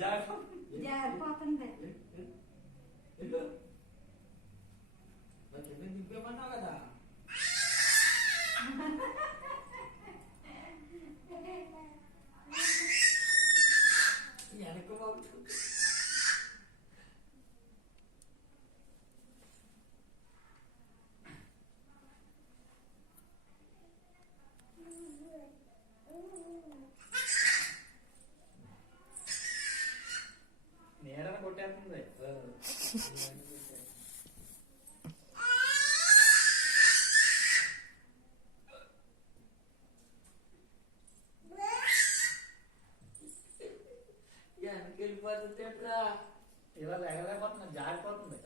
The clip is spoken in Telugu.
జారిపోతుంది. దింపేమన్నావు కదా. వెనక బాగుంటుంది. నేడన కొట్టేస్తుంది. వెనకెళ్ళిపోతుంది. ఇలా లేకపోతుంది, జారిపోతుంది.